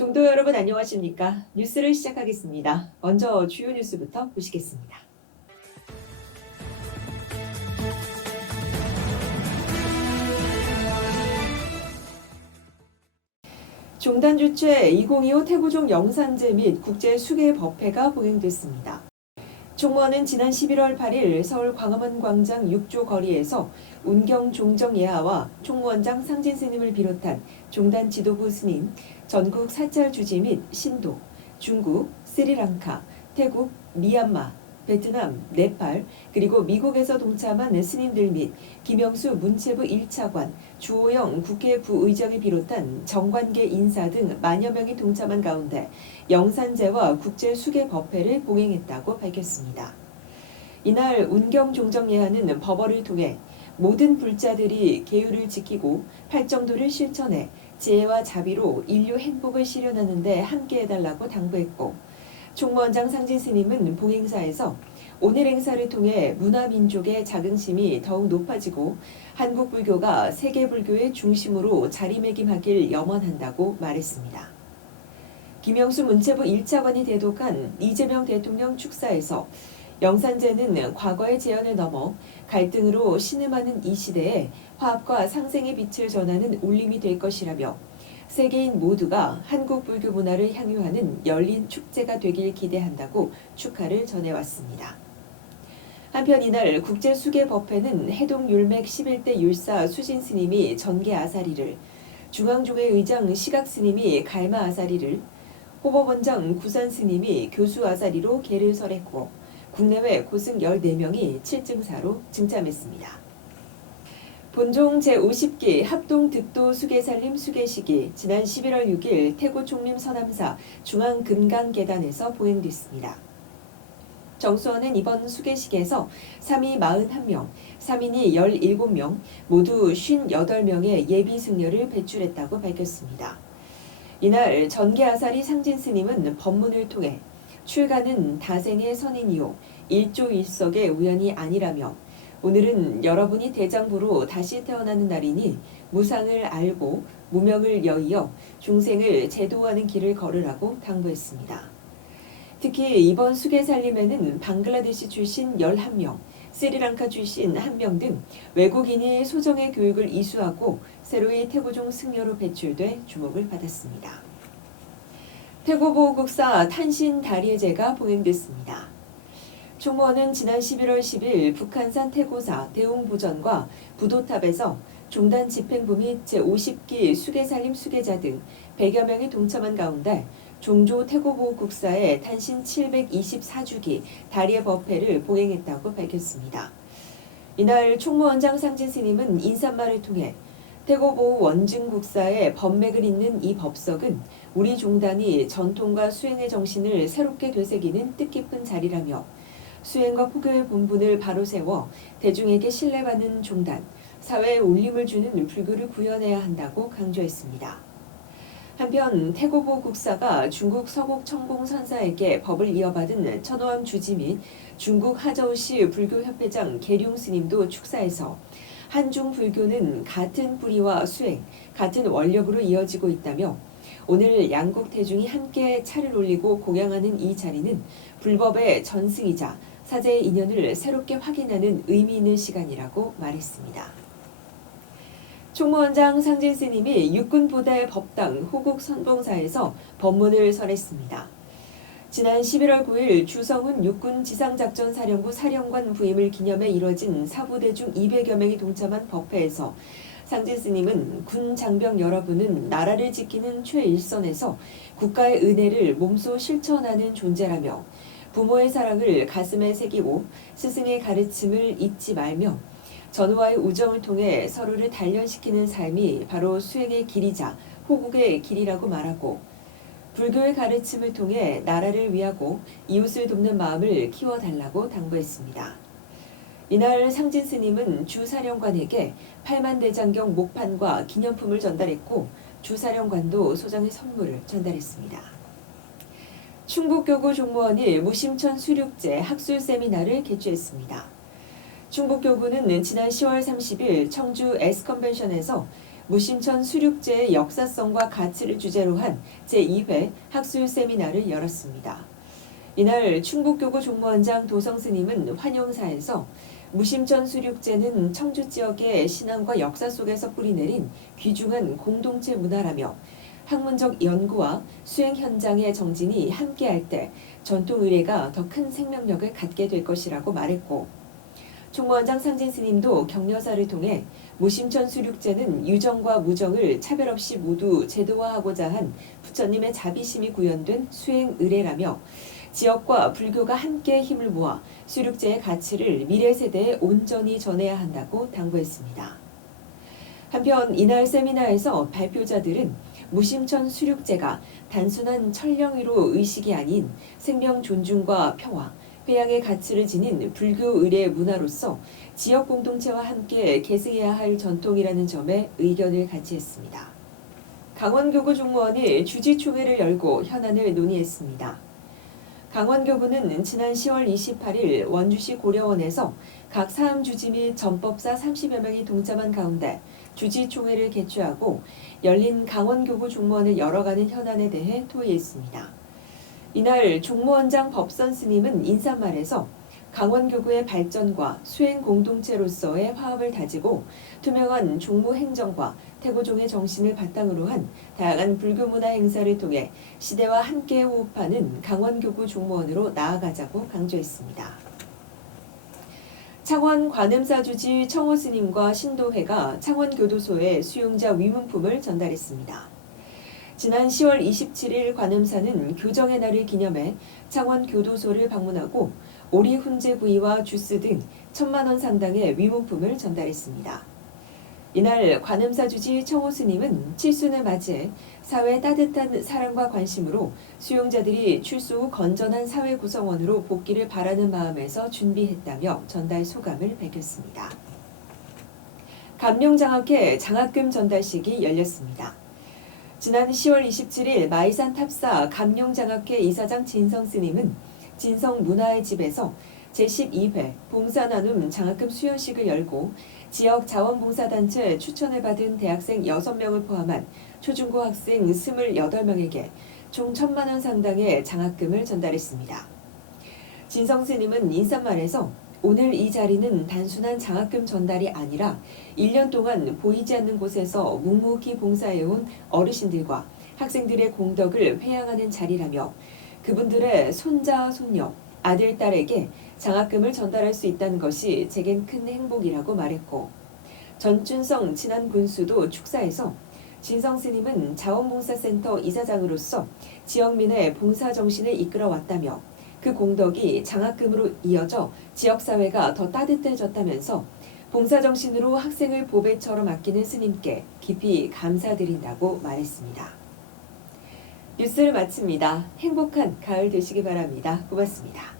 종도 여러분 안녕하십니까? 뉴스를 시작하겠습니다. 먼저 주요 뉴스부터 보시겠습니다. 종단 주최 2025 태고종 영산제 및 국제 수계 법회가 봉행됐습니다. 총무원은 지난 11월 8일 서울 광화문 광장 6조 거리에서 운경 종정 예하와 총무원장 상진 스님을 비롯한 종단 지도부 스님, 전국 사찰 주지 및 신도, 중국, 스리랑카, 태국, 미얀마, 베트남, 네팔, 그리고 미국에서 동참한 스님들 및 김영수 문체부 1차관, 주호영 국회 부의장을 비롯한 정관계 인사 등 만여 명이 동참한 가운데 영산제와 국제수계법회를 봉행했다고 밝혔습니다. 이날 운경종정예하는 법어를 통해 모든 불자들이 계율을 지키고 팔정도를 실천해 지혜와 자비로 인류 행복을 실현하는 데 함께해달라고 당부했고, 총무원장 상진 스님은 봉행사에서 오늘 행사를 통해 문화민족의 자긍심이 더욱 높아지고 한국 불교가 세계 불교의 중심으로 자리매김하길 염원한다고 말했습니다. 김영수 문체부 1차관이 대독한 이재명 대통령 축사에서 영산제는 과거의 재현을 넘어 갈등으로 신음하는 이 시대에 화합과 상생의 빛을 전하는 울림이 될 것이라며 세계인 모두가 한국 불교 문화를 향유하는 열린 축제가 되길 기대한다고 축하를 전해왔습니다. 한편 이날 국제수계법회는 해동율맥 11대 율사 수진 스님이 전계 아사리를, 중앙종회의장 시각 스님이 갈마 아사리를, 호법원장 구산 스님이 교수 아사리로 계를 설했고 국내외 고승 14명이 7증사로 증참했습니다. 본종 제50기 합동득도 수계살림 수계식이 지난 11월 6일 태고 총림 서남사 중앙금강계단에서 봉행됐습니다. 정수원은 이번 수계식에서 3위 41명, 3인이 17명, 모두 58명의 예비 승려를 배출했다고 밝혔습니다. 이날 전계아사리 상진 스님은 법문을 통해 출가는 다생의 선인이요 일조일석의 우연이 아니라며 오늘은 여러분이 대장부로 다시 태어나는 날이니 무상을 알고 무명을 여의어 중생을 제도하는 길을 걸으라고 당부했습니다. 특히 이번 수계살림에는 방글라데시 출신 11명, 스리랑카 출신 1명 등 외국인이 소정의 교육을 이수하고 새로이 태고종 승려로 배출돼 주목을 받았습니다. 태고보호국사 탄신다리제가 봉행됐습니다. 총무원은 지난 11월 10일 북한산 태고사 대웅보전과 부도탑에서 종단 집행부 및 제50기 수계살림 수계자 등 100여 명이 동참한 가운데 종조 태고보호국사의 탄신 724주기 다리의 법회를 봉행했다고 밝혔습니다. 이날 총무원장 상진 스님은 인사말을 통해 태고보호 원증국사의 법맥을 잇는 이 법석은 우리 종단이 전통과 수행의 정신을 새롭게 되새기는 뜻깊은 자리라며 수행과 포교의 본분을 바로 세워 대중에게 신뢰받는 종단, 사회에 울림을 주는 불교를 구현해야 한다고 강조했습니다. 한편 태고보 국사가 중국 서곡 청봉 선사에게 법을 이어받은 천호암 주지 및 중국 하저우시 불교협회장 계룡 스님도 축사에서 한중 불교는 같은 뿌리와 수행, 같은 원력으로 이어지고 있다며 오늘 양국 대중이 함께 차를 올리고 공양하는 이 자리는 불법의 전승이자 사제의 인연을 새롭게 확인하는 의미 있는 시간이라고 말했습니다. 총무원장 상진 스님이 육군부대 법당 호국 선봉사에서 법문을 설했습니다. 지난 11월 9일 주성훈 육군지상작전사령부 사령관 부임을 기념해 이뤄진 사부대 중 200여 명이 동참한 법회에서 상진 스님은 군 장병 여러분은 나라를 지키는 최일선에서 국가의 은혜를 몸소 실천하는 존재라며 부모의 사랑을 가슴에 새기고 스승의 가르침을 잊지 말며 전우와의 우정을 통해 서로를 단련시키는 삶이 바로 수행의 길이자 호국의 길이라고 말하고 불교의 가르침을 통해 나라를 위하고 이웃을 돕는 마음을 키워달라고 당부했습니다. 이날 상진 스님은 주사령관에게 8만 대장경 목판과 기념품을 전달했고 주사령관도 소장의 선물을 전달했습니다. 충북교구 종무원이 무심천 수륙제 학술 세미나를 개최했습니다. 충북교구는 지난 10월 30일 청주 S컨벤션에서 무심천 수륙제의 역사성과 가치를 주제로 한 제2회 학술 세미나를 열었습니다. 이날 충북교구 종무원장 도성스님은 환영사에서 무심천 수륙제는 청주 지역의 신앙과 역사 속에서 뿌리내린 귀중한 공동체 문화라며 학문적 연구와 수행 현장의 정진이 함께할 때 전통 의례가 더 큰 생명력을 갖게 될 것이라고 말했고, 총무원장 상진 스님도 격려사를 통해 무심천 수륙제는 유정과 무정을 차별 없이 모두 제도화하고자 한 부처님의 자비심이 구현된 수행 의례라며 지역과 불교가 함께 힘을 모아 수륙제의 가치를 미래 세대에 온전히 전해야 한다고 당부했습니다. 한편 이날 세미나에서 발표자들은 무심천 수륙제가 단순한 천령의로 의식이 아닌 생명 존중과 평화, 회양의 가치를 지닌 불교 의례 문화로서 지역 공동체와 함께 계승해야 할 전통이라는 점에 의견을 같이 했습니다. 강원교구 종무원이 주지총회를 열고 현안을 논의했습니다. 강원교구는 지난 10월 28일 원주시 고려원에서 각 사암주지 및 전법사 30여 명이 동참한 가운데 주지총회를 개최하고 열린 강원교구 종무원을 열어가는 현안에 대해 토의했습니다. 이날 종무원장 법선 스님은 인사말에서 강원교구의 발전과 수행 공동체로서의 화합을 다지고 투명한 종무 행정과 태고종의 정신을 바탕으로 한 다양한 불교문화 행사를 통해 시대와 함께 호흡하는 강원교구 종무원으로 나아가자고 강조했습니다. 창원 관음사주지 청호스님과 신도회가 창원교도소에 수용자 위문품을 전달했습니다. 지난 10월 27일 관음사는 교정의 날을 기념해 창원교도소를 방문하고 오리 훈제구이와 주스 등 1,000만 원 상당의 위문품을 전달했습니다. 이날 관음사주지 청호스님은 칠순을 맞이해 사회의 따뜻한 사랑과 관심으로 수용자들이 출소 후 건전한 사회 구성원으로 복귀를 바라는 마음에서 준비했다며 전달 소감을 밝혔습니다. 감룡장학회 장학금 전달식이 열렸습니다. 지난 10월 27일 마이산 탑사 감룡장학회 이사장 진성 스님은 진성 문화의 집에서 제12회 봉사나눔 장학금 수여식을 열고 지역 자원봉사단체 추천을 받은 대학생 6명을 포함한 초중고 학생 28명에게 총 1,000만 원 상당의 장학금을 전달했습니다. 진성 스님은 인사말에서 오늘 이 자리는 단순한 장학금 전달이 아니라 1년 동안 보이지 않는 곳에서 묵묵히 봉사해온 어르신들과 학생들의 공덕을 회양하는 자리라며 그분들의 손자, 손녀, 아들, 딸에게 장학금을 전달할 수 있다는 것이 제겐 큰 행복이라고 말했고, 전준성 친한 군수도 축사에서 진성 스님은 자원봉사센터 이사장으로서 지역민의 봉사정신을 이끌어왔다며 그 공덕이 장학금으로 이어져 지역사회가 더 따뜻해졌다면서 봉사정신으로 학생을 보배처럼 아끼는 스님께 깊이 감사드린다고 말했습니다. 뉴스를 마칩니다. 행복한 가을 되시기 바랍니다. 고맙습니다.